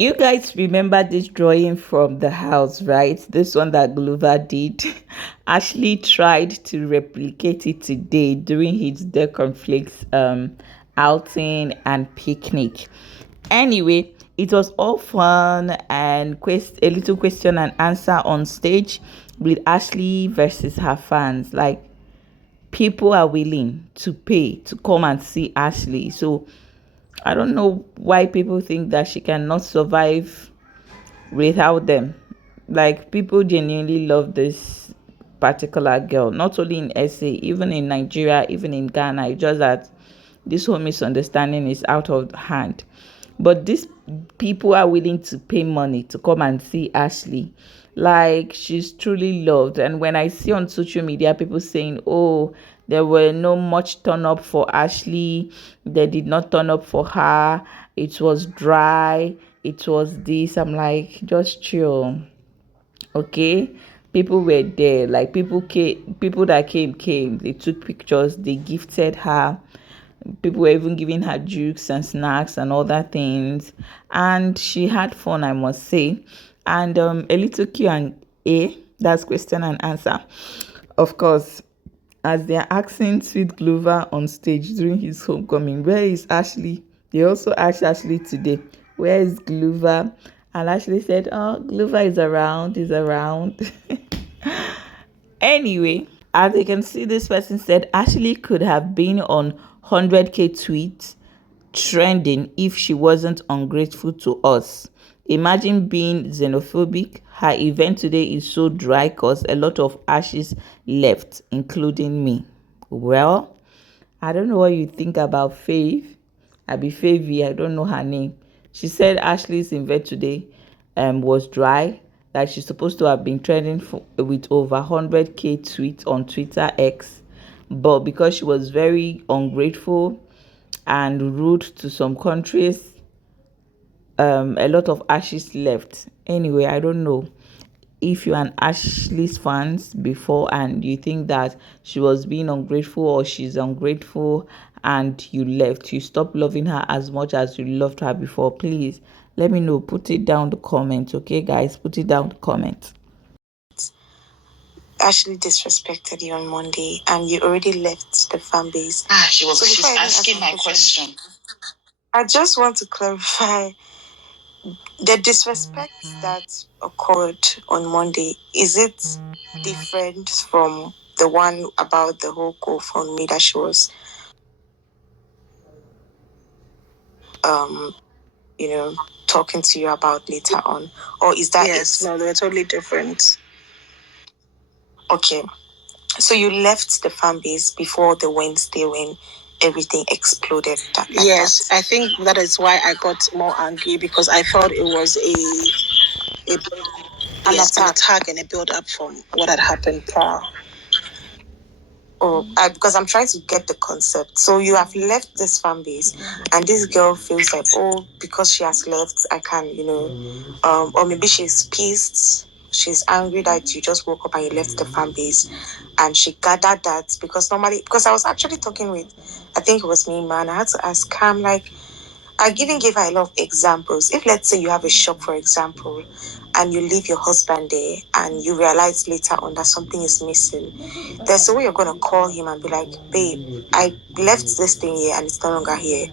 You guys remember this drawing from the house, right? This one that GULUVA did. Ashley tried to replicate it today during his Dead Conflicts outing and picnic. Anyway, it was all fun and a little question and answer on stage with Ashley versus her fans. Like, people are willing to pay to come and see Ashley. So I don't know why people think that she cannot survive without them. Like, people genuinely love this particular girl, not only in SA, even in Nigeria, even in Ghana. It's just that this whole misunderstanding is out of hand. But these people are willing to pay money to come and see Ashley. Like, she's truly loved. And when I see on social media people saying, oh, there were no much turn up for Ashley, they did not turn up for her, it was dry, it was this, I'm like, just chill. Okay, people were there. Like, people that came, they took pictures, they gifted her. People were even giving her jukes and snacks and other things, and she had fun, I must say. And a little Q&A, that's question and answer, of course, as they're asking Sweet GULUVA on stage during his homecoming, where is Ashley? They also asked Ashley today, where is GULUVA? And Ashley said, oh, GULUVA is around. Anyway, as you can see, this person said Ashley could have been on 100k tweets trending if she wasn't ungrateful to us. Imagine being xenophobic. Her event today is so dry cause a lot of ashes left, including me. Well, I don't know what you think about Faith. Favy, I don't know her name. She said Ashley's event today was dry, that she's supposed to have been trending with over 100k tweets on Twitter X, but because she was very ungrateful and rude to some countries, a lot of ashes left. Anyway, I don't know if you're an Ashley's fans before and you think that she was being ungrateful or she's ungrateful and you left, you stopped loving her as much as you loved her before, please let me know. Put it down the comments, okay guys? Put it down the comments. Ashley disrespected you on Monday and you already left the fan base. She's asking my question. I just want to clarify the disrespect that occurred on Monday. Is it different from the one about the whole GoFundMe that she was talking to you about later on? Or is that yes, no, they're totally different. Okay. So you left the fan base before the Wednesday when everything exploded. Yes, I think that is why I got more angry, because I thought it was an attack and a build up from what had happened prior. Because I'm trying to get the concept. So you have left this fan base, and this girl feels like, oh, because she has left, I can, or maybe she's pissed. She's angry that you just woke up and you left the fan base, and she gathered that because I was actually talking with, I think it was me, man. I had to ask her, I'm like, I even gave her a lot of examples. If, let's say, you have a shop, for example, and you leave your husband there and you realize later on that something is missing, there's a way you're going to call him and be like, babe, I left this thing here and it's no longer here.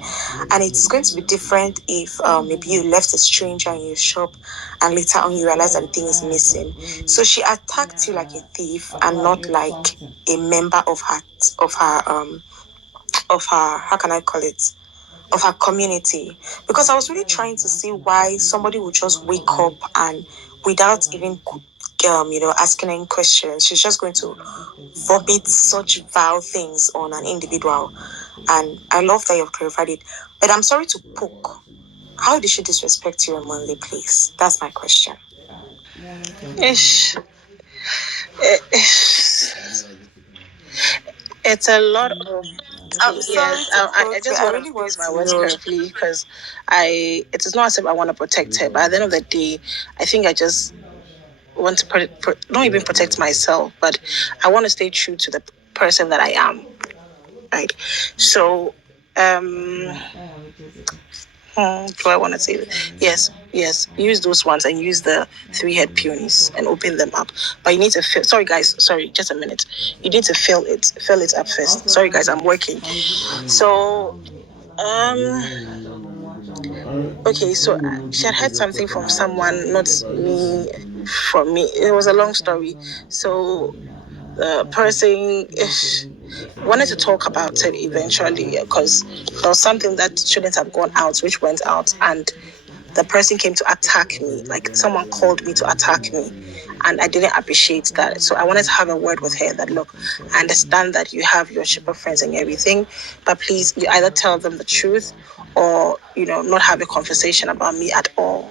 And it's going to be different if maybe you left a stranger in your shop and later on you realize that the thing is missing. So she attacked you like a thief and not like a member of her, how can I call it? Of her community, because I was really trying to see why somebody would just wake up and without even asking any questions, she's just going to vomit such vile things on an individual. And I love that you've clarified it, but I'm sorry to poke. How did she disrespect you on Monday, please? That's my question. It's a lot of. I'm sorry I just want to use my words carefully, because it is not as if I want to protect her, but at the end of the day, I think I just want to not even protect myself, but I want to stay true to the person that I am, right? So, Do I want to say that? Yes, yes. Use those ones and use the 3-head peonies and open them up. But you need to fill. Sorry, guys. Sorry, just a minute. You need to fill it. Fill it up first. Sorry, guys. I'm working. So, okay. So she had heard something from someone, not me. From me, it was a long story. So the person wanted to talk about it eventually because there was something that shouldn't have gone out, which went out, and the person came to attack me. Like someone called me to attack me, and I didn't appreciate that. So I wanted to have a word with her that, look, I understand that you have your shipper friends and everything, but please, you either tell them the truth or, not have a conversation about me at all,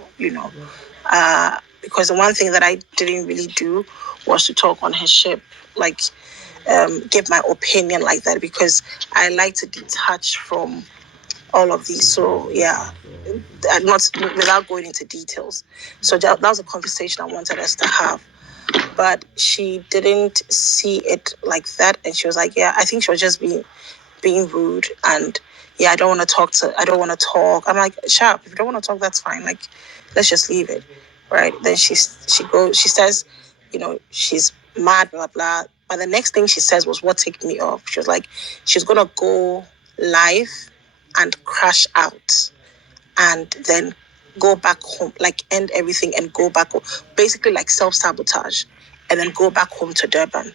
because the one thing that I didn't really do was to talk on her ship, like give my opinion like that, because I like to detach from all of these. So yeah, not without going into details. So that was a conversation I wanted us to have, but she didn't see it like that, and she was like, "Yeah, I think she was just being rude, and yeah, I don't want to talk to. I don't want to talk." I'm like, "Sharp, if you don't want to talk, that's fine. Like, let's just leave it, right?" Then she says, she's mad, blah blah. But the next thing she says was what ticked me off. She was like, she's gonna go live and crash out and then go back home, like end everything and go back home, basically like self-sabotage, and then go back home to Durban.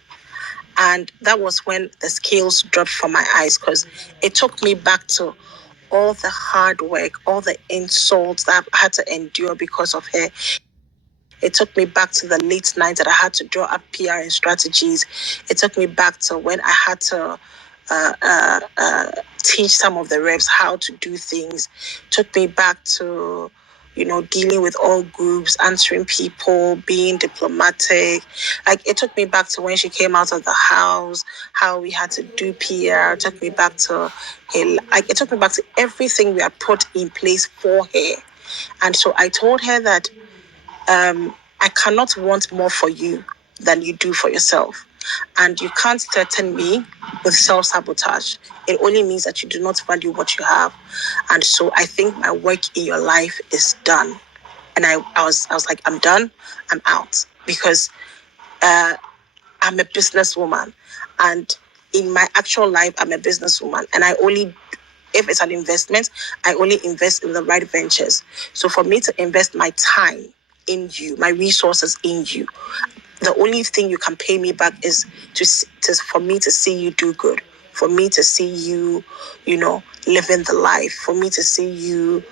And that was when the scales dropped from my eyes, because it took me back to all the hard work, all the insults that I had to endure because of her. It took me back to the late nights that I had to draw up PR and strategies. It took me back to when I had to teach some of the reps how to do things. Took me back to, dealing with all groups, answering people, being diplomatic. Like, it took me back to when she came out of the house, how we had to do PR. It took me back to it took me back to everything we had put in place for her. And so I told her that I cannot want more for you than you do for yourself. And you can't threaten me with self-sabotage. It only means that you do not value what you have. And so I think my work in your life is done. And I was like, I'm done, I'm out. Because I'm a businesswoman. And in my actual life, I'm a businesswoman. And if it's an investment, I only invest in the right ventures. So for me to invest my time in you, my resources in you, the only thing you can pay me back is for me to see you do good, for me to see you, living the life, for me to see you.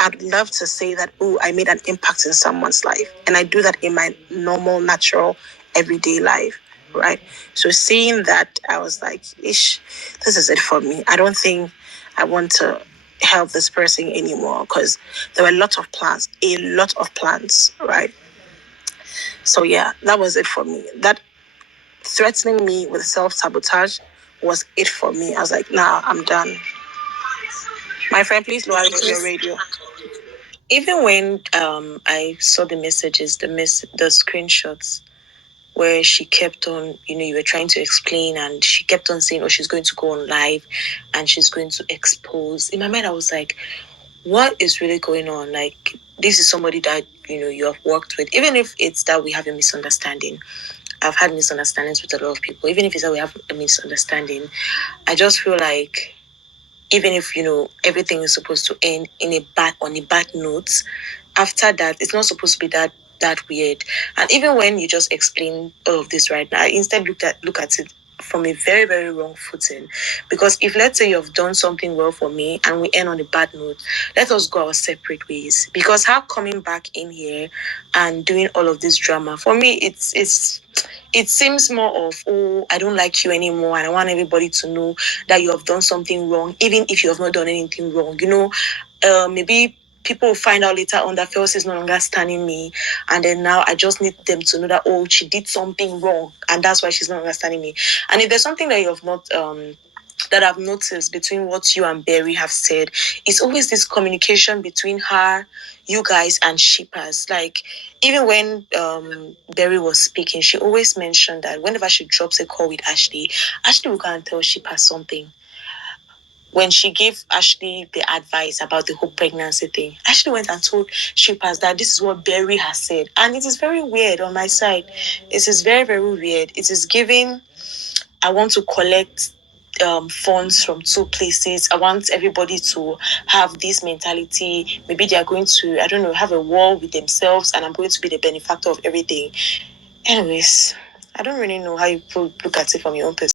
I'd love to say that, oh, I made an impact in someone's life. And I do that in my normal, natural, everyday life, right? So seeing that, I was like, ish, this is it for me. I don't think I want to help this person anymore, because there were a lot of plans, right? So yeah, that was it for me. That threatening me with self-sabotage was it for me. I was like, nah, I'm done. My friend, please lower your radio. Even when I saw the messages, the screenshots where she kept on, you were trying to explain, and she kept on saying, oh, she's going to go on live and she's going to expose. In my mind, I was like, what is really going on? Like, this is somebody that, you have worked with. Even if it's that we have a misunderstanding. I've had misunderstandings with a lot of people. Even if it's that we have a misunderstanding, I just feel like even if everything is supposed to end on a bad note, after that it's not supposed to be that weird. And even when you just explain all of this right now, I instead look at it from a very, very wrong footing. Because if, let's say, you've done something well for me and we end on a bad note, let us go our separate ways. Because how coming back in here and doing all of this drama, for me, it seems more of, oh, I don't like you anymore and I want everybody to know that you have done something wrong, even if you have not done anything wrong. Maybe people will find out later on that Felsi is no longer standing me, and then now I just need them to know that, oh, she did something wrong and that's why she's no longer standing me. And if there's something that you have not that I've noticed between what you and Barry have said, it's always this communication between her, you guys, and shippers. Like, even when Barry was speaking, she always mentioned that whenever she drops a call with Ashley will go and tell shipper something. when she gave Ashley the advice about the whole pregnancy thing, Ashley went and told shippers that this is what Barry has said. And it is very weird on my side. It is very, very weird. It is giving, I want to collect funds from two places. I want everybody to have this mentality. Maybe they are going to, I don't know, have a war with themselves, and I'm going to be the benefactor of everything. Anyways, I don't really know how you look at it from your own perspective.